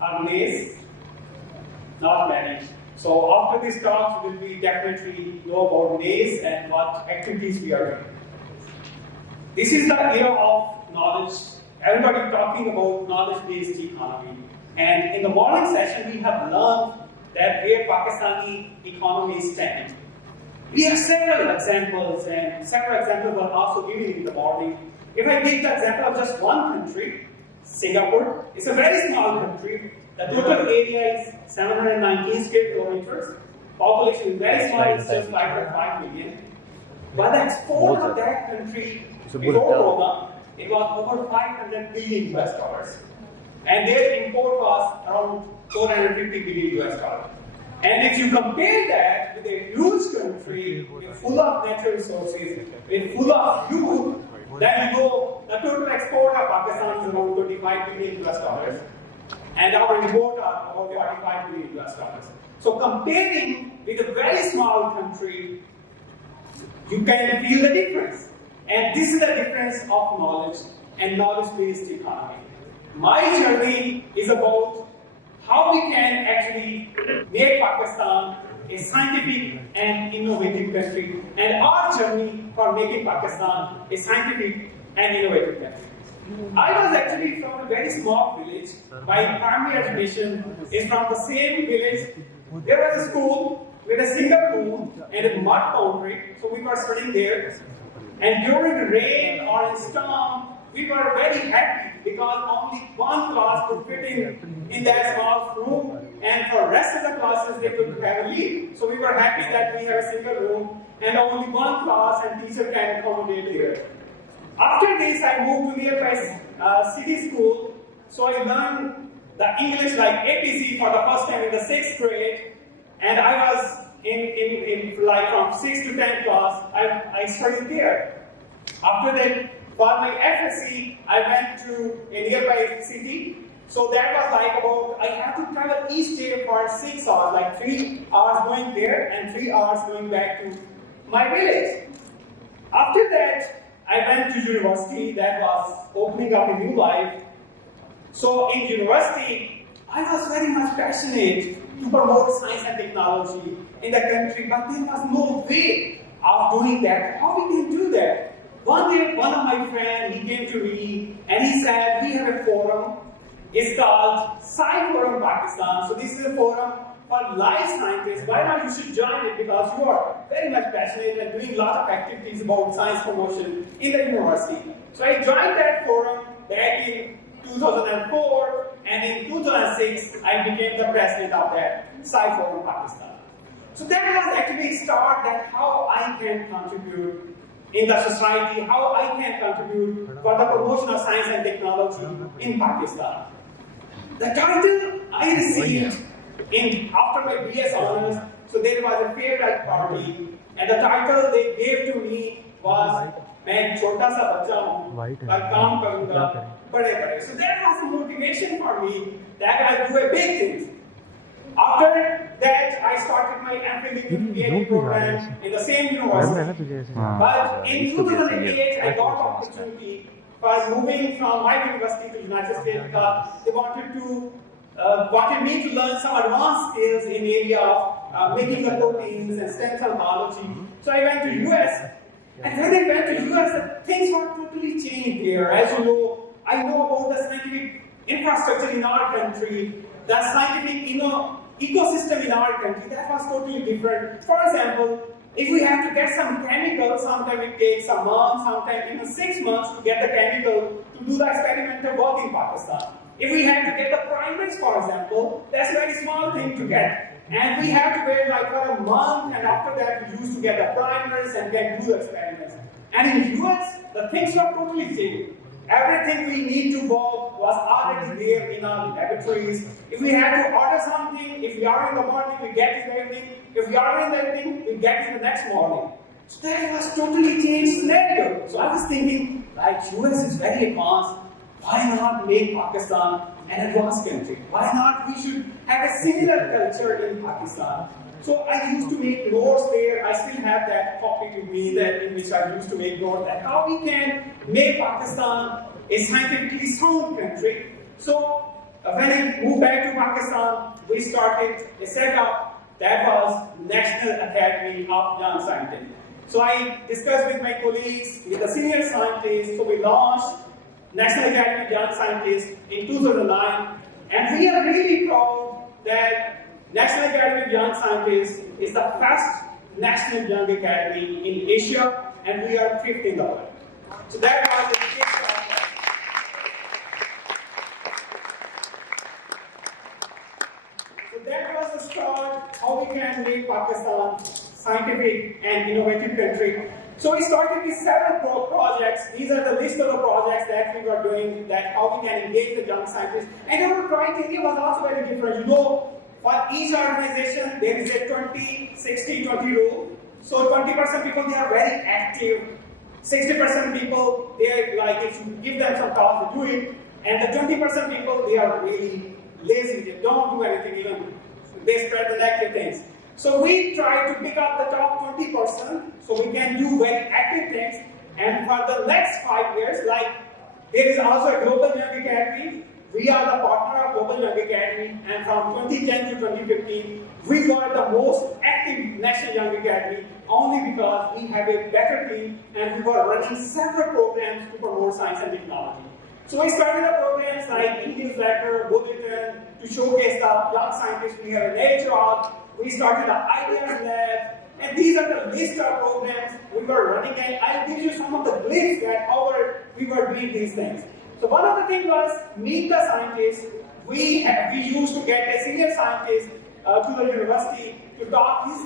are days, not many. So after this talk, you will be definitely know about days and what activities we are doing. This is the era of knowledge. Everybody talking about knowledge-based economy. And in the morning session, we have learned that where Pakistani economy is standing. We have several examples, and several examples were also given in the morning. If I take the example of just one country, Singapore, it's a very small country. The total area is 719 square kilometers. Population is very small, it's just 5.5 million. But the export of that country before Corona, it was over 500 billion US dollars. And their import was around 450 billion US dollars. And if you compare that with a huge country with full of natural resources, with full of youth, then you know the total export of Pakistan is around 25 billion US dollars. And our import are about 45 billion US dollars. So comparing with a very small country, you can feel the difference. And this is the difference of knowledge and knowledge-based economy. My journey is about how we can actually make Pakistan a scientific and innovative country, and our journey for making Pakistan a scientific and innovative country. I was actually from a very small village. My primary education is from the same village. There was a school with a single room and a mud boundary, so we were studying there. And during the rain or in storm, we were very happy because only one class could fit in that small room, and for the rest of the classes they could have a leave. So we were happy that we have a single room and only one class and teacher can accommodate here. After this, I moved to nearby city school, so I learned the English like ABC for the first time in the 6th grade, and I was in like from 6th to 10th class, I studied there. After that, for my FSC, I went to a nearby city. So that was like about, I had to travel each day for 6 hours, like 3 hours going there and 3 hours going back to my village. After that, I went to university. That was opening up a new life. So in university, I was very much passionate to promote science and technology in the country, but there was no way of doing that. How we can do that? One day, one of my friends, he came to me and he said, we have a forum. It's called Sci Forum Pakistan. So this is a forum for life scientists. Why not you should join it, because you are very much passionate and doing a lot of activities about science promotion in the university. So I joined that forum back in 2004, and in 2006 I became the president of that Sci Forum Pakistan. So that was actually a start that how I can contribute in the society, how I can contribute for the promotion of science and technology in Pakistan. The title I received after my BS honors, so there was a farewell party, and the title they gave to me was "मैं छोटा सा बच्चा हूँ, पर काम करूँगा बड़े बड़े." So that was the motivation for me that I do a big thing. After that, I started my MPhil PhD program in the same university. But in 2008, I got opportunity for moving from my university to United States because they wanted me to learn some advanced skills in the area of making the proteins and stem cell biology. So I went to US, and when I went to US, things were totally changed there. As you know, I know about the scientific infrastructure in our country, the scientific ecosystem in our country, that was totally different. For example, if we have to get some chemical, sometimes it takes a month, sometimes even 6 months to get the chemical to do the experimental work in Pakistan. If we have to get the primers, for example, that's a very small thing to get. And we have to wait like for a month, and after that we used to get the primers and then do the experiments. And in US, the things were totally changed. Everything we need to work was already there in our laboratories. If we had to order something, if we are in the morning, we get it in the evening. If we are in the evening, we get it the next morning. So that was totally changed scenario. So I was thinking, like US is very advanced. Why not make Pakistan an advanced country? Why not we should have a similar culture in Pakistan? So I used to make notes there. I still have that copy to me that in which I used to make notes that how we can make Pakistan a scientifically sound country. So when I moved back to Pakistan, we started a setup that was National Academy of Young Scientists. So I discussed with my colleagues, with the senior scientists, so we launched National Academy of Young Scientists in 2009, and we are really proud that National Academy of Young Scientists is the first national young academy in Asia, and we are fifth in the world. So that was a big start. So that was the start, how we can make Pakistan scientific and innovative country. So we started with several projects. These are the list of the projects that we were doing, that how we can engage the young scientists. And our criteria was also very different. You know, for each organization, there is a 20-60-20 rule. So 20% people, they are very active. 60% people, they are like, if you give them some task, they do it. And the 20% people, they are really lazy. They don't do anything even. They spread the negative things. So we try to pick up the top 20%, so we can do very active things. And for the next 5 years, like there is also a Global Young Academy. We are the partner of Global Young Academy, and from 2010 to 2015, we were the most active National Young Academy only because we have a better team and we were running several programs to promote science and technology. So we started the programs like e-newsletter, bulletin, to showcase the young scientists. We have a nature art. We started the Ideas Lab, and these are the list of programs we were running, and I'll give you some of the glimpse that how we were doing these things. So one of the things was meet the scientists. We used to get a senior scientist to the university to talk his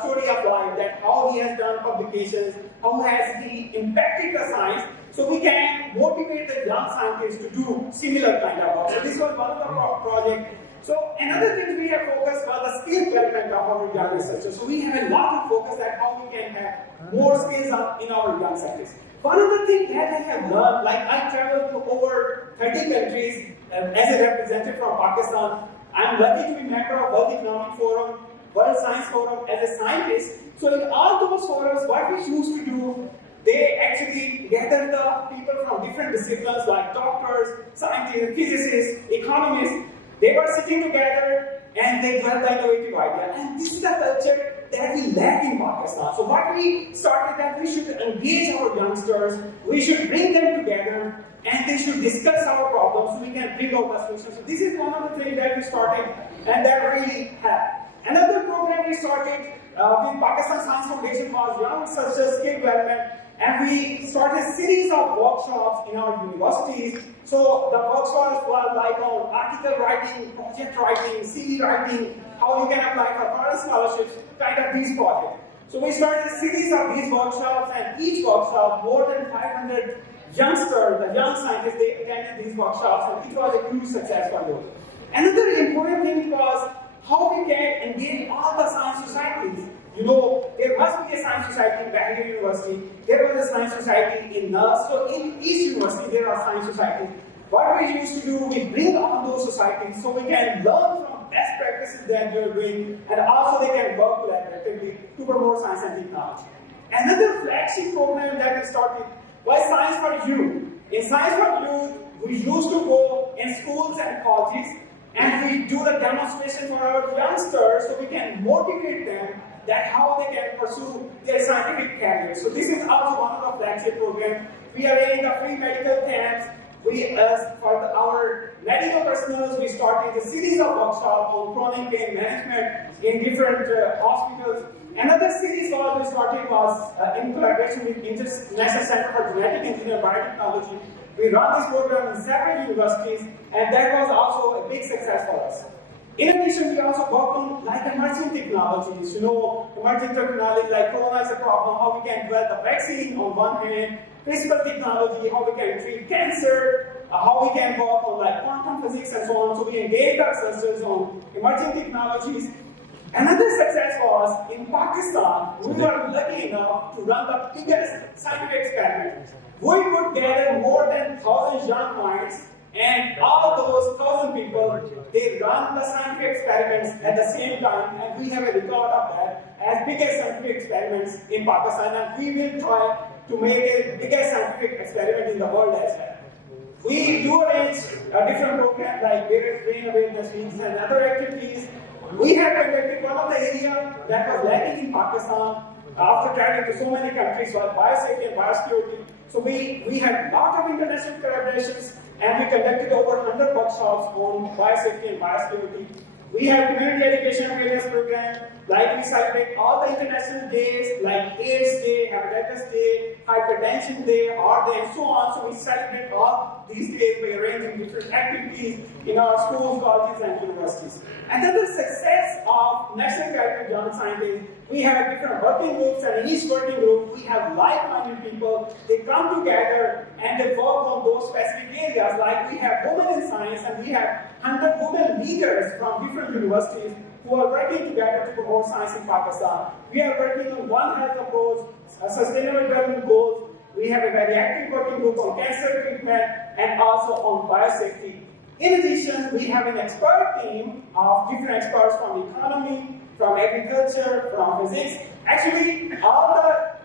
story of life, that how he has done publications, how has he impacted the science, so we can motivate the young scientists to do similar kind of work. So this was one of the projects. So another thing we have focused was the skill development of our young researchers. So we have a lot of focus at how we can have more skills in our young scientists. One of the things that I have learned, like I traveled to over 30 countries as a representative from Pakistan. I'm lucky to be a member of World Economic Forum, World Science Forum as a scientist. So in all those forums, what we used to do, they actually gather the people from different disciplines like doctors, scientists, physicists, economists. They were sitting together and they developed the innovative idea. And this is the culture that we lack in Pakistan. So what we started that we should engage our youngsters, we should bring them together, and they should discuss our problems so we can bring out the solutions. So this is one of the things that we started, and that really helped. Another program we started with Pakistan Science Foundation was Young Researchers Skill Development, and we started a series of workshops in our universities. So the workshops were like on article writing, project writing, CV writing, how you can apply for foreign scholarships, kind of these projects. So we started a series of these workshops, and each workshop, more than 500 youngsters, the young scientists, they attended these workshops, and it was a huge success for those. Another important thing was how we can engage all the science societies. You know, there must be a science society in Bahria University, there was a science society in NUS, so in each university there are science societies. What we used to do, we bring on those societies so we can learn from best practices that they are doing, and also they can work collaboratively to promote science and technology. Another flagship program that we started was Science for Youth. In Science for Youth, we used to go in schools and colleges, and we do the demonstration for our youngsters so we can motivate them that how they can pursue their scientific career. So this is also one of the flagship programs. We are running the free medical camps. For our medical personnel, we started a series of workshops on chronic pain management in different hospitals. Another series we started was in collaboration with International Center for Genetic Engineering and Biotechnology. We run this program in several universities, and that was also a big success for us. In addition, we also worked on like emerging technologies. You know, emerging technology like corona is a problem, how we can develop the vaccine on one hand, CRISPR technology, how we can treat cancer, how we can work on like quantum physics and so on. So we engaged our researchers on emerging technologies. Another success was in Pakistan, we were lucky enough to run the biggest scientific experiment. We could gather more than 1,000 young minds, and all those 1,000 people, they run the scientific experiments at the same time, and we have a record of that as biggest scientific experiments in Pakistan, and we will try to make a biggest scientific experiment in the world as well. We do arrange different programs like various brain awareness weeks and other activities. We have conducted one of the areas that was lacking in Pakistan after traveling to so many countries was biosafety and biosecurity. So we had a lot of international collaborations and we conducted over 100 workshops on biosafety and biosecurity. We have community education awareness program, like we celebrate all the international days, like AIDS Day, Hepatitis Day, Hypertension Day, Heart Day, and so on. So we celebrate all these days by arranging different activities in our schools, colleges, and universities. And then the success of National Academy of Young Scientists, we have different working groups, and in each working group, we have like-minded people. They come together and they work on those specific areas, like we have women in science, and we have 100 women leaders from different universities who are working together to promote science in Pakistan. We are working on One Health approach, sustainable development goals. We have a very active working group on cancer treatment and also on biosafety. In addition, we have an expert team of different experts from economy, from agriculture, from physics. Actually, all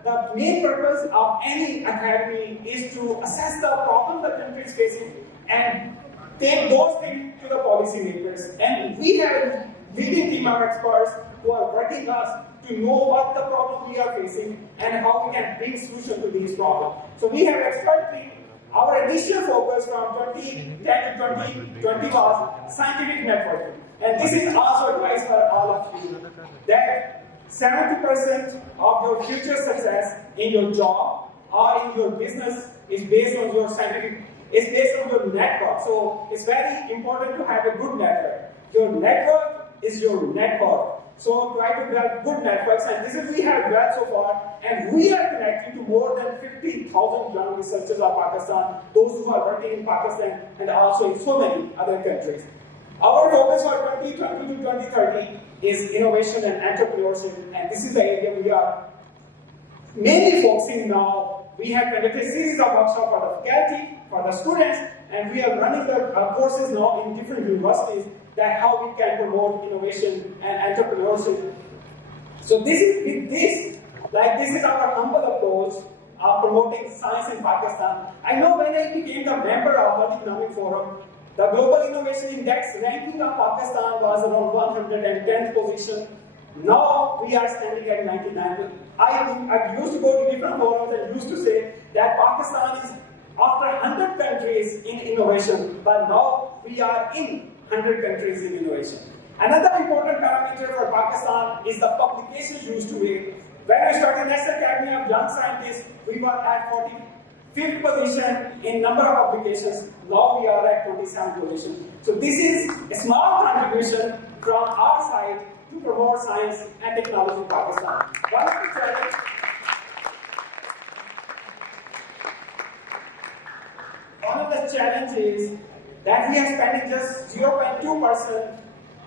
the main purpose of any academy is to assess the problem the country is facing and take those things to the policymakers. And we have a leading team of experts who are working us to know what the problem we are facing and how we can bring solution to these problems. So we have expert team. Our initial focus from 2010 to 2020 was scientific networking. And this is also advice for all of you that 70% of your future success in your job or in your business is based on your scientific, is based on your network. So it's very important to have a good network. Your network is your network. So try to build good networks, and this is we have built so far, and we are connecting to more than 50,000 young researchers of Pakistan, those who are working in Pakistan and also in so many other countries. Our focus for 2020 to 2030 is innovation and entrepreneurship, and this is the area we are mainly focusing now. We have conducted a series of workshops for the faculty, for the students, and we are running the courses now in different universities that how we can promote innovation and entrepreneurship. So this is our humble approach of promoting science in Pakistan. I know when I became the member of World Economic Forum, the Global Innovation Index ranking of Pakistan was around 110th position. Now we are standing at 99th. I used to go to different forums and used to say that Pakistan is after 100 countries in innovation, but now we are in 100 countries in innovation. Another important parameter for Pakistan is the publications used to make. When I started National Academy of Young Scientists, we were at 45th position in number of publications. Now we are at 27th position. So this is a small contribution from our side to promote science and technology in Pakistan. One of the challenges that we are spending just 0.2%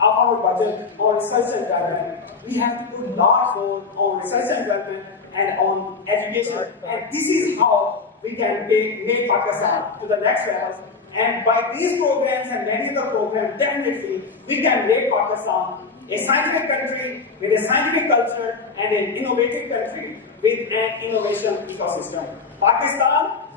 of our budget on research and development. We have to put lot more on research and development and on education. And this is how we can make Pakistan to the next level. And by these programs and many other programs, definitely we can make Pakistan a scientific country with a scientific culture and an innovative country with an innovation ecosystem. Pakistan,